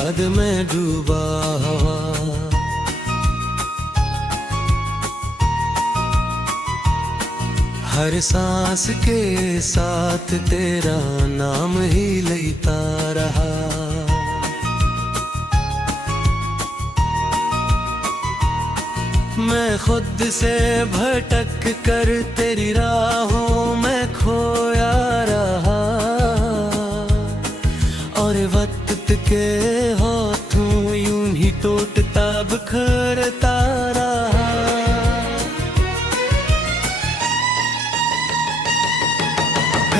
याद में डूबा हुआ। हर सांस के साथ तेरा नाम ही लेता रहा। मैं खुद से भटक कर तेरी राहों में खोया रहा, और वक्त के हाथों यूं ही टूटता बिखरता रहा।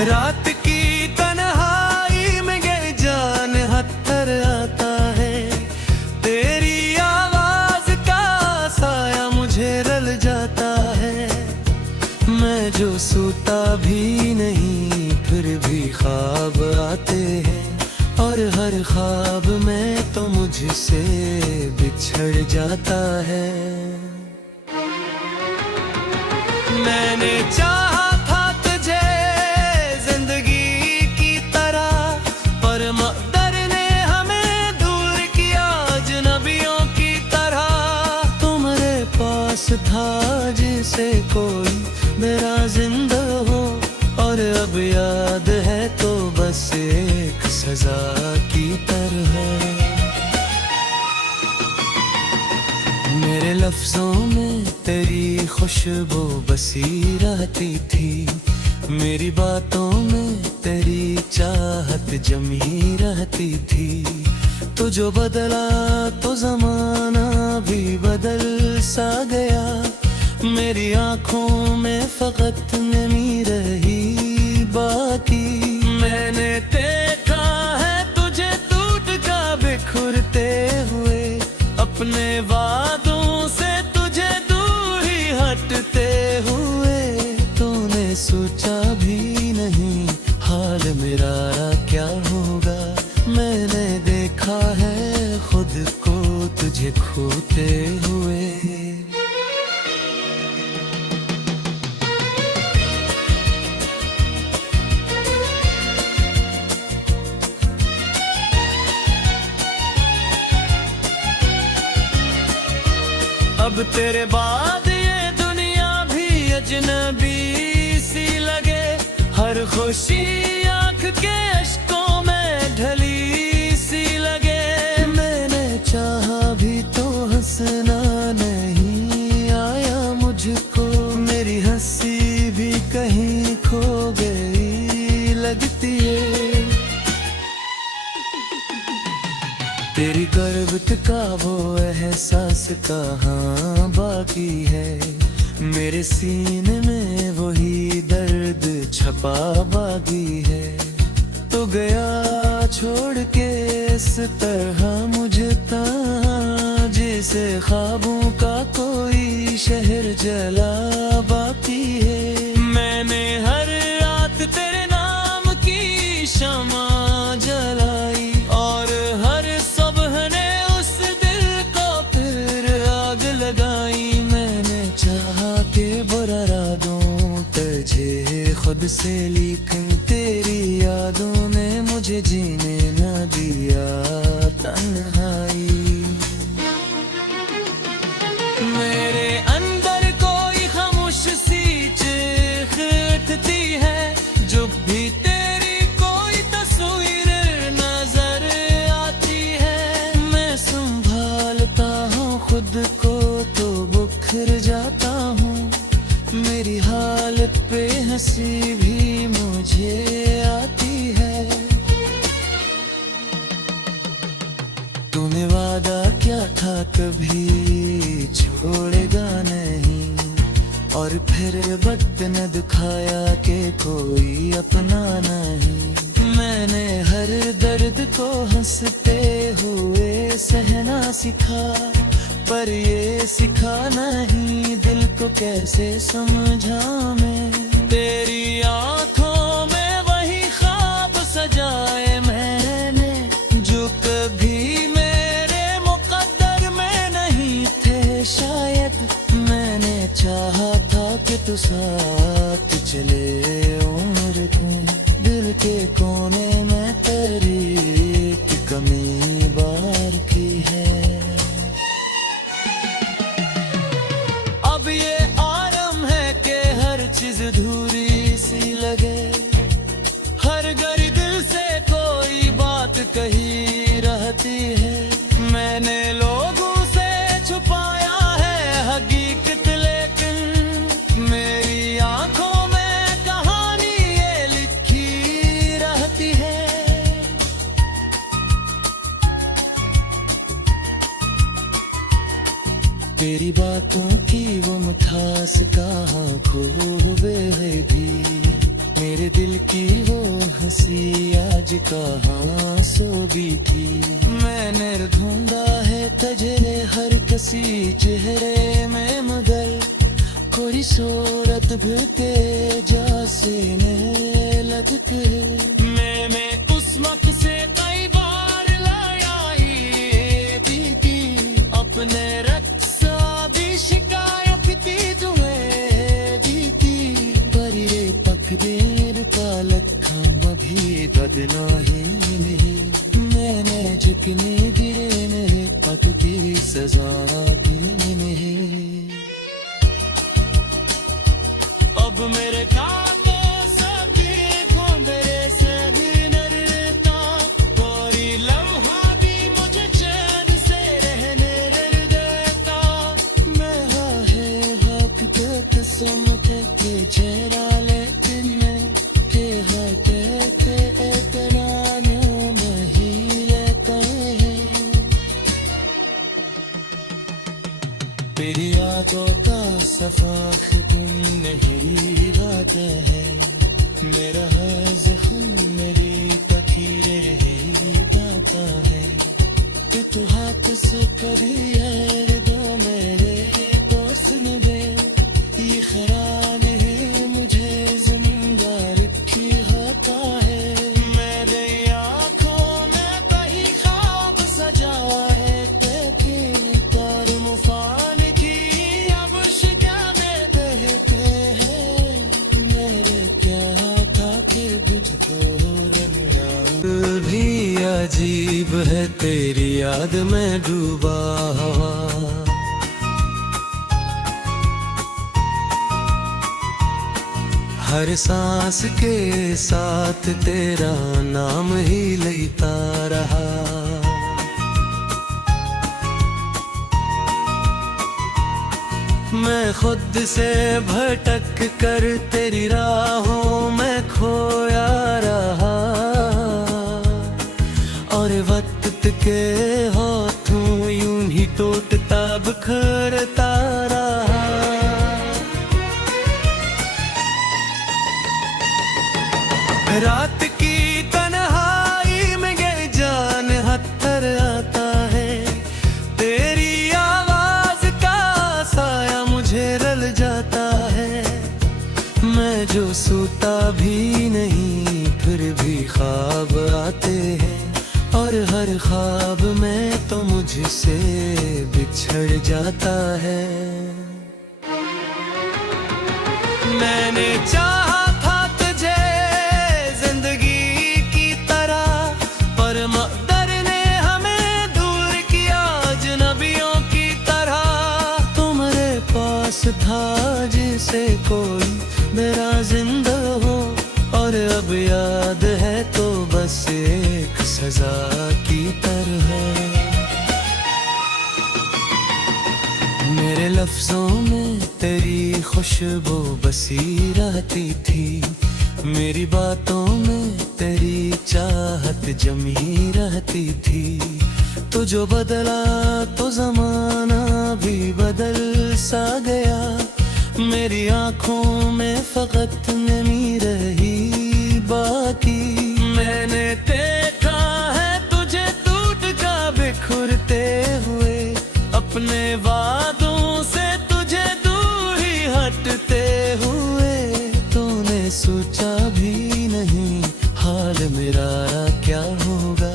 रात की तन्हाई में ये जान हत्थर आता है, तेरी आवाज का साया मुझे रल जाता है। मैं जो सोता भी नहीं फिर भी ख्वाब आते हैं, और हर ख्वाब में तो मुझसे बिछड़ जाता है। मैंने चाहा था तुझे जिंदगी की तरह, पर मक़दर ने हमें दूर किया अजनबियों की तरह। तुम्हारे पास था जिसे कोई मेरा जिंदा हो, और अब याद है तो बस एक सजा की तरह। मेरे लफ्जों में तेरी खुशबू बसी रहती थी, मेरी बातों में तेरी चाहत जमी रहती थी। तो जो बदला तो जमाना भी बदल सा गया, मेरी आंखों में फकत नमी रही बाकी। मैंने देखा है तुझे टूट का बिखरते हुए, अपने वादों से तुझे दूर ही हटते हुए। तूने सोचा भी नहीं हाल मेरा क्या होगा, मैंने देखा है खुद को तुझे खोते हुए। अब तेरे बाद ये दुनिया भी अजनबी सी लगे, हर खुशी आंख के अश्कों में ढली सी लगे। मैंने चाहा भी तो हंसना नहीं आया मुझको, मेरी हंसी भी कहीं खो गई लगती है। तेरी गर्वत का वो एहसास कहाँ बाकी है, मेरे सीने में वही दर्द छपा बाकी है। तो गया छोड़ के इस तरह मुझे जैसे ख्वाबों का कोई शहर जला बाकी है। मैंने हर रात तेरे नाम की शमा जलाई, और हर सुबह ने उस दिल को फिर आग लगाई। मैंने चाहा के बुरा रातों तुझे खुद से, लेकिन तेरी यादों ने मुझे जीने न दिया तन्हाई। मेरे अंदर कोई खामोश सी चीख उठती है, जो भी तेरी कोई तस्वीर नजर आती है। मैं संभालता हूँ खुद को तो बुखर जाता हूँ, मेरी हालत पे हंसी भी मुझे आती है। तूने वादा क्या था कभी छोड़ेगा नहीं, और फिर वक्त ने दिखाया कि कोई अपना नहीं। मैंने हर दर्द को हंसते हुए सहना सीखा, पर ये सिखा नहीं दिल को कैसे समझा मैं। तेरी आंखों में वही ख्वाब सजाए मैंने, जो कभी मेरे मुकद्दर में नहीं थे शायद। मैंने चाहा था कि तू साथ चले उम्र के, दिल के कोने में तेरी कमी बात तेरी बातों की वो मिठास कहाँ खो गए भी, मेरे दिल की वो हंसी आज कहाँ सो गई थी। मैंने ढूंढा है तुझे हर किसी चेहरे में, मगर कोई सूरत भी के जैसे में लगती है। मैंने उस मत से कई बार लाया थी, अपने रक्षा भी शिकायत की तुम्हें दी थी। परी रे पक देर पालक खाम भी बदना ही नहीं, मैंने जितने गिरे नहीं पकती सजा की नहीं। अब मेरे कांधों सभी मेरे से भी नरता, कोई लम्हा भी मुझे चैन से रहने देता। मैं है हक के कसम के चेहरा, लेकिन मैं के हटे के एतरानियों में ही रहते हैं। तेरी यादों का सफाख तुम नहीं गाते हैं, मेरा है ज़ख्म मेरी तकीरे ही गाता है। कि तू हाथ से कभी है दो मेरे दोस्त ने दे, ये खरान है मुझे जिंदा रखी होता है। मेरे आँखों में कहीं ख्वाब सजा है तेरे तार मुफान की, अब शिकने देते हैं मेरे क्या था कि मुझको भी अजीब है तेरी याद में डूबा हुआ। हर सांस के साथ तेरा नाम ही लेता रहा। मैं खुद से भटक कर तेरी राहों में खोया रहा, और वक्त के हाथों यूं ही टूटता बिखरता रहा। रात की तन्हाई में ये जान हत्थर आता है, तेरी आवाज का साया मुझे रल जाता है। मैं जो सोता भी नहीं फिर भी ख्वाब आते हैं, और हर ख्वाब में तो मुझसे बिछड़ जाता है। मैंने चाहा था तुझे जिंदगी की तरह, पर मक़दर ने हमें दूर किया अजनबियों की तरह। तुम्हारे पास था जिसे कोई मेरा जिंदा हो, और अब याद है तो बस एक सजा की तरह। मेरे लफ्जों में तेरी खुशबू बसी रहती थी, मेरी बातों में तेरी चाहत जमी रहती थी। तो जो बदला तो जमाना भी बदल सा गया, मेरी आंखों में फकत नमी रही बाकी। मैंने देखा है तुझे टूट का बिखरते हुए, अपने वादों से तुझे दूर ही हटते हुए। तूने सोचा भी नहीं हाल मेरा क्या होगा,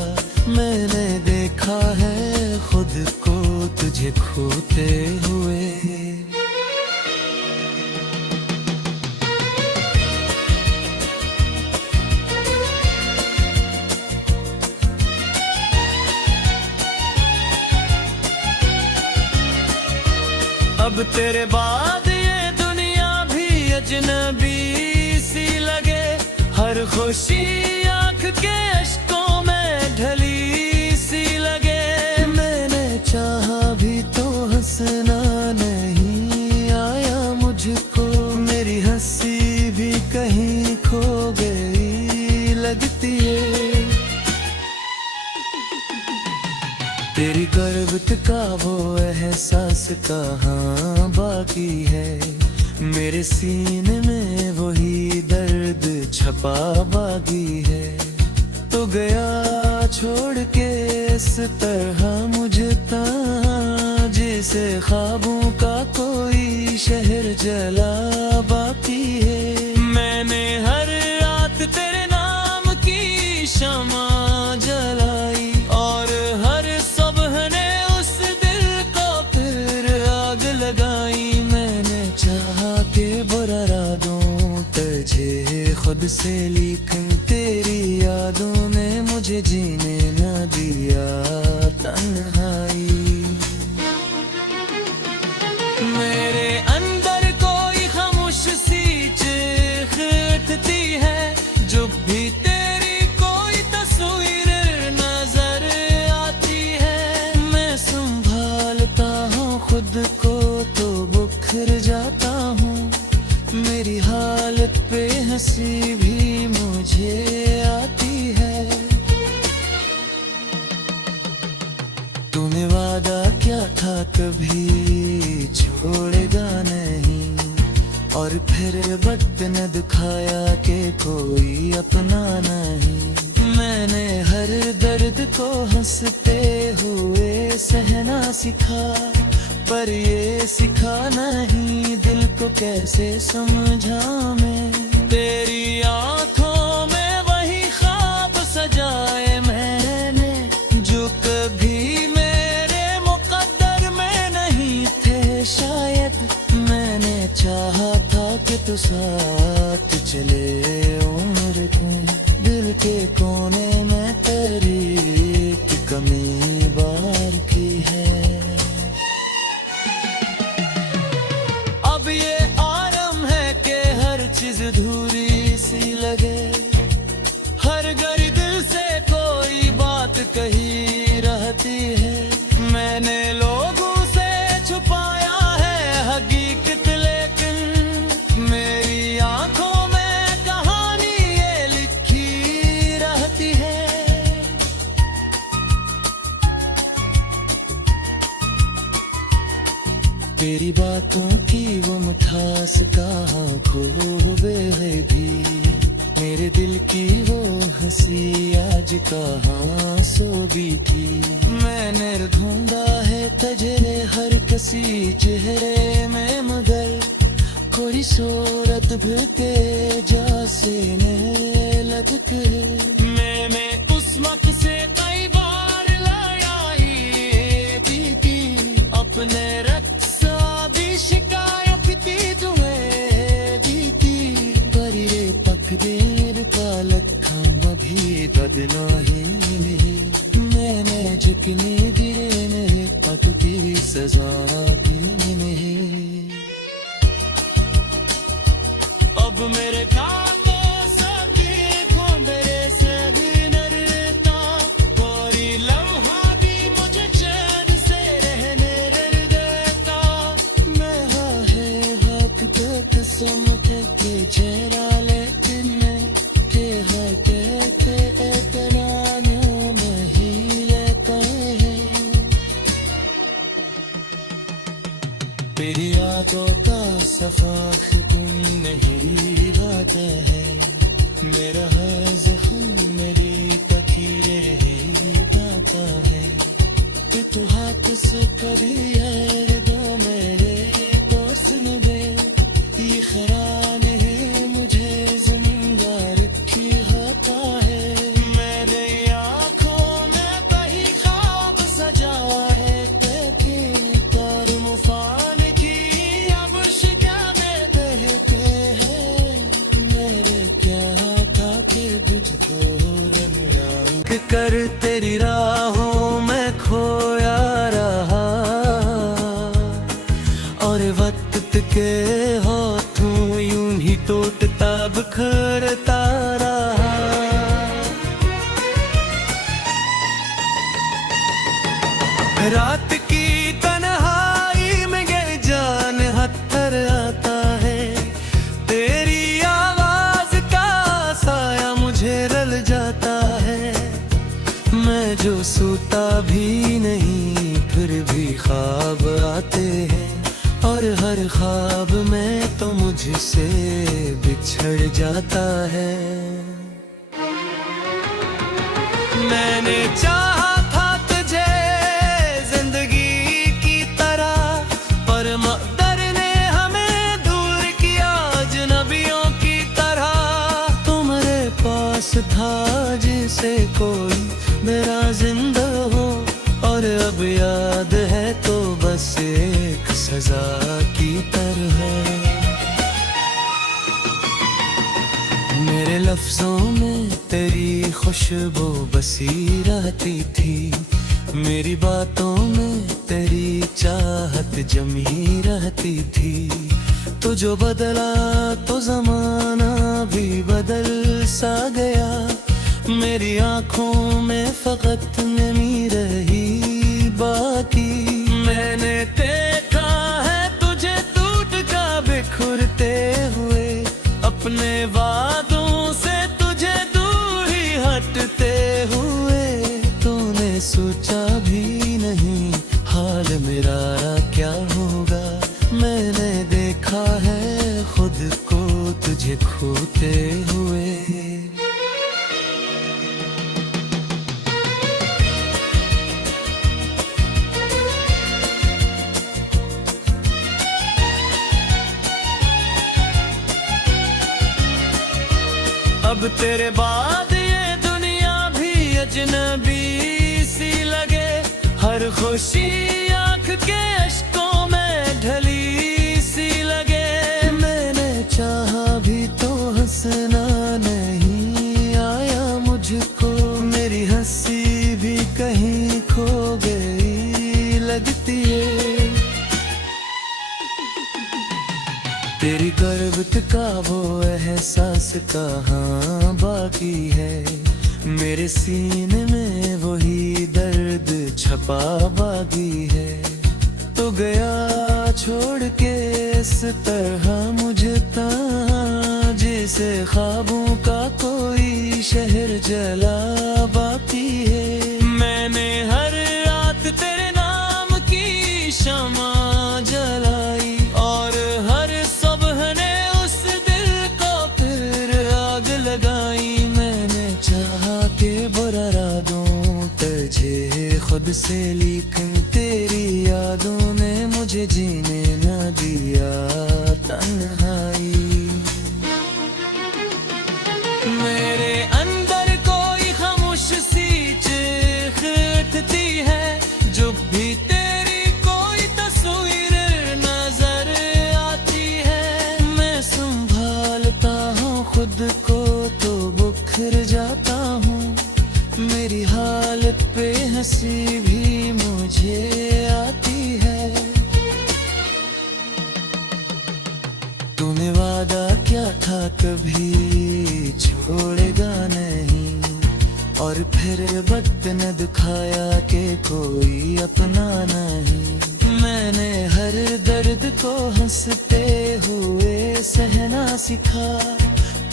मैंने देखा है खुद को तुझे खोते हुए। अब तेरे बाद ये दुनिया भी अजनबी सी लगे, हर खुशी आँख के अश्कों में ढली सी लगे। मैंने चाहा भी तो हंसना नहीं आया मुझको, मेरी हंसी भी कहीं खो गई लगती है। तेरी गर्वत का वो एहसास कहाँ बाकी है। मेरे सीने में वही दर्द छपा बाकी है। तो गया छोड़ के इस तरह मुझे तहाँ, जैसे ख्वाबों का कोई शहर जला बाकी है। मैंने हर रात तेरे नाम की शमा जलाई, और हर सुबह ने उस दिल को फिर आग लगाई। मैंने चाहा के बुरा रातों तुझे खुद से, लेकिन तेरी यादों ने मुझे जीने न दिया तन्हाई। मेरे अंदर कोई खामोश सी चीख उठती है, जो भी तेरी कोई तस्वीर नजर आती है। मैं संभालता हूँ खुद को तो बुखर जाता हूँ। मेरी हालत पे हंसी भी मुझे आती है। तूने वादा क्या था कभी छोड़ेगा नहीं, और फिर वक्त ने दिखाया कि कोई अपना नहीं। मैंने हर दर्द को हंसते हुए सहना सीखा, पर ये सिखा नहीं दिल को कैसे समझा मैं। तेरी आंखों में वही ख्वाब सजाए मैंने, जो कभी मेरे मुकद्दर में नहीं थे शायद। मैंने चाहा था कि तू साथ चले उम्र के, दिल के कोने में तेरी एक कमी बार की है। अब ये आलम है कि हर चीज अधूरी सी लगे, हर घड़ी दिल से कोई बात कही रहती है। मैंने लोगों से छुपाया है हकीकत, लेकिन मेरी आंखों में कहानी ये लिखी रहती है। तेरी बातों की वो मिठास कहाँ खोवे है भी, मेरे दिल की वो हंसी आज कहाँ सो भी थी। मैंने ढूंढा है तजरे हर किसी चेहरे में, मगर कोई सूरत भी के जैसे ने लगत है। मैंने उस मत से कई बार लड़ाई की, अपने रक्त शिकायत की तुम्हें दी थी। पर ये पकड़ेर का लखा मधी बदनाही नहीं। मैंने जितनी दिए नहीं पकती सजा की नहीं। अब मेरे काम चेहरा लेकिन के है के इतना नहीं लेते हैं। तेरी यादों का सफाख तुम नहीं गाते हैं। मेरा है ज़ख्म मेरी तकीरे ही गाता है, कि तू हाथ से कभी है दो मेरे दोस्त ने दे। ये खरान है मुझे ज़मींदार की होता है। मेरे आँखों में वही ख्वाब सजा है कि तार मुफान की अब शिकने देते हैं। मेरे क्या था कि तुझको रंग कर तेरी राहों में खोया रहा, और वक्त के हाथों यूं ही टूटता बिखरता रहा। रात की तन्हाई में ये जान हत्थर आता है। तेरी आवाज का साया मुझे रल जाता है। मैं जो सोता भी नहीं फिर भी ख्वाब आते हैं। हर ख्वाब में तो मुझसे बिछड़ जाता है। मैंने चाहा था तुझे जिंदगी की तरह, पर मक़दर ने हमें दूर किया अजनबियों की तरह। तुम्हारे पास था जिसे कोई मेरा जिंदा हो, और अब याद है तो बस एक सजा की तरह। मेरे लफ्जों में तेरी खुशबू बसी रहती थी, मेरी बातों में तेरी चाहत जमी रहती थी। तो जो बदला तो जमाना भी बदल सा गया, मेरी आंखों में फकत नमी रही बाकी। मैंने देखा है तुझे टूट का बिखरते हुए, अपने वादों से तुझे दूर ही हटते हुए। तूने सोचा भी नहीं हाल मेरा क्या होगा, मैंने देखा है खुद को तुझे खोते हुए। अब तेरे बाद ये दुनिया भी अजनबी सी लगे, हर खुशी आंख के अश्कों में ढली सी लगे। मैंने चाहा भी तो हंसना नहीं आया मुझको, मेरी हंसी भी कहीं खो गई लगती है। तेरी गर्बत का वो एहसास कहाँ बाकी है, मेरे सीने में वही दर्द छपा बाकी है। तो गया छोड़ के इस तरह मुझे तहाँ, जैसे ख्वाबों का कोई शहर जला बाकी है। मैंने हर रात तेरे नाम की शमा जलाई, और हर सुबह ने उस दिल को फिर आग लगाई। मैंने चाहा के बुरा रातों तुझे खुद से, लेकिन तेरी यादों ने मुझे जीने न दिया तन्हाई। मेरे अंदर कोई खामोश सी चीख उठती है, जो भी तेरी कोई तस्वीर नजर आती है। मैं संभालता हूँ खुद को तो बुखर जाता हूँ, मेरी हालत पे हंसी भी मुझे आती है। तूने वादा क्या था कभी छोड़ेगा नहीं, और फिर वक्त ने दिखाया कि कोई अपना नहीं। मैंने हर दर्द को हंसते हुए सहना सीखा,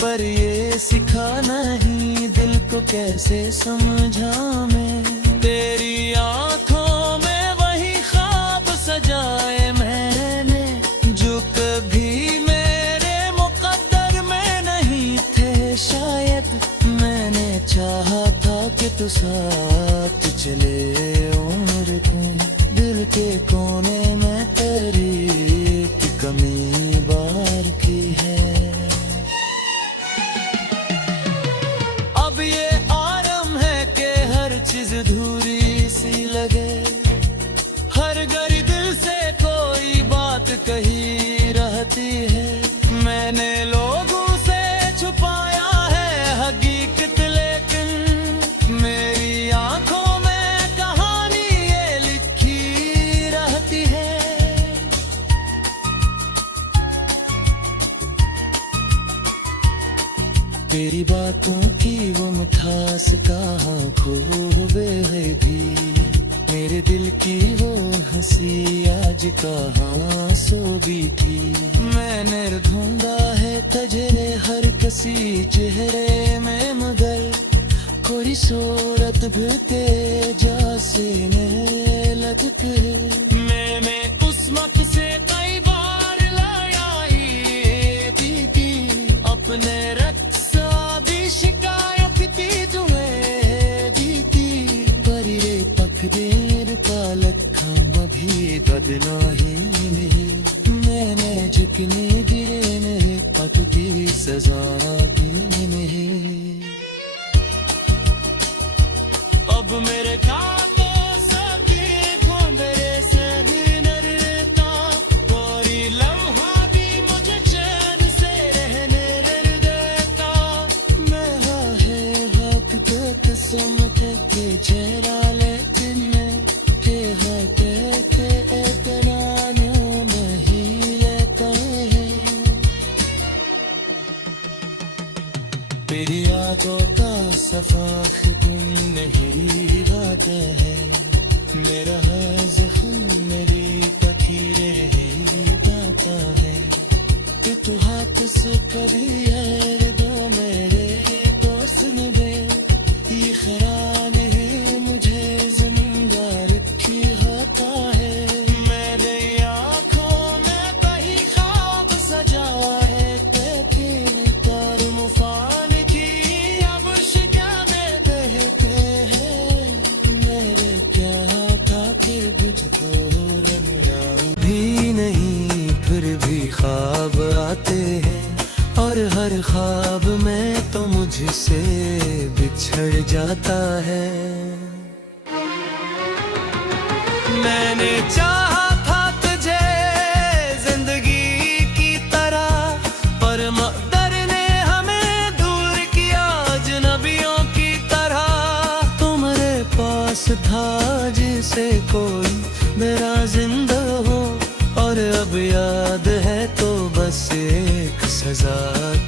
पर ये सिखा नहीं दिल को कैसे समझा मैं। तेरी आंखों में वही ख्वाब सजाए मैंने, जो कभी मेरे मुकद्दर में नहीं थे शायद। मैंने चाहा था कि तू साथ चले उम्र को, दिल के कोने में तेरी एक कमी बार की है। अब ये आलम है कि हर चीज अधूरी सी लगे, हर घड़ी दिल से कोई बात कही रहती है। मैंने लोगों से छुपाया है हकीकत, लेकिन मेरी आंखों में कहानी ये लिखी रहती है। तेरी बातों की वो मिठास कहाँ खो गए भी, मेरे दिल की वो हंसी आज कहाँ सो गई थी। मैंने ढूंढा है तुझे हर किसी चेहरे में, मगर कोई सूरत भी तेजा सीने लगती है। मैंने उस मत से कई बार ही नहीं, मैंने जितने गिरे नहीं, हक की सजा दी नहीं। अब मेरे कांटों सभी खोंदरे से भी नरता, कोई लम्हा भी मुझे चैन से रहने नहीं देता। मैं है हक के किस्म के चेहरा लेकिन मैं के हटे के एतरानियों नहीं लेता है। तेरी यादों का सफाख गुन नहीं गाते हैं, मेरा है ज़ख्म मेरी तकीरे ही गाता है। कि तू हाथ से कभी है दो मेरे दोस्त ने दे, ये खरान है मुझे जिंदा रखी होता है। मेरे आँखों में कहीं ख्वाब सजा है, तेरे तार मुफान की अब शिका में बहते हैं। मेरे क्या था कि मुझको रंगा भी नहीं, फिर भी ख्वाब आते हैं, और हर ख्वाब में तो मुझसे बिछड़ जाता है। मैंने चाहा था तुझे जिंदगी की तरह, पर मक़दर ने हमें दूर किया अजनबियों की तरह। तुम्हारे पास था जिसे कोई मेरा जिंदा हो, और अब याद है तो बस एक सजा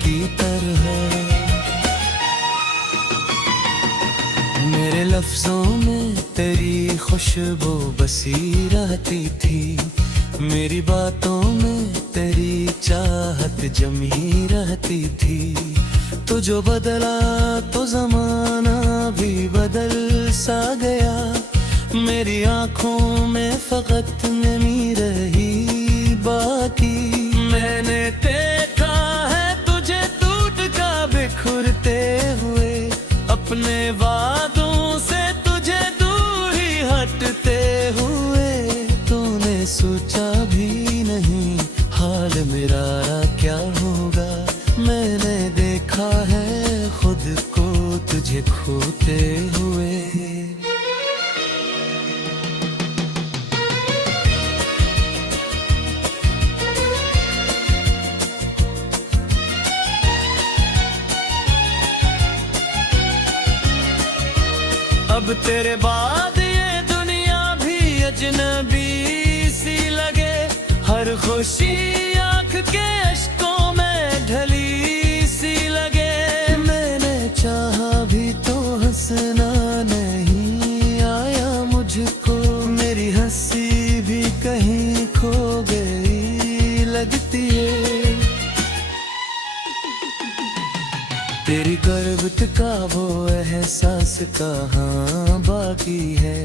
की तरह। मेरे लफ्जों में तेरी खुशबू बसी रहती थी, मेरी बातों में तेरी चाहत जमी रहती थी। तो जो बदला तो जमाना भी बदल सा गया, मेरी आंखों में फकत नमी रही बाकी। मैंने देखा है तुझे टूट का बिखरते हुए, अपने वादों से तुझे दूर ही हटते हुए। तूने सोचा भी नहीं हाल मेरा क्या होगा, मैंने देखा है खुद को तुझे खोते हुए। अब तेरे बाद ये दुनिया भी अजनबी सी लगे, हर खुशी आँख के अश्कों में ढली सी लगे। मैंने चाहा भी तो हंसना नहीं आया मुझको, मेरी हंसी भी कहीं खो गई लगती है। तेरी करवट का वो एहसास कहाँ बाकी है,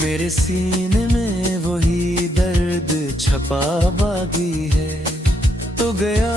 मेरे सीने में वही दर्द छपा बाकी है। तो गया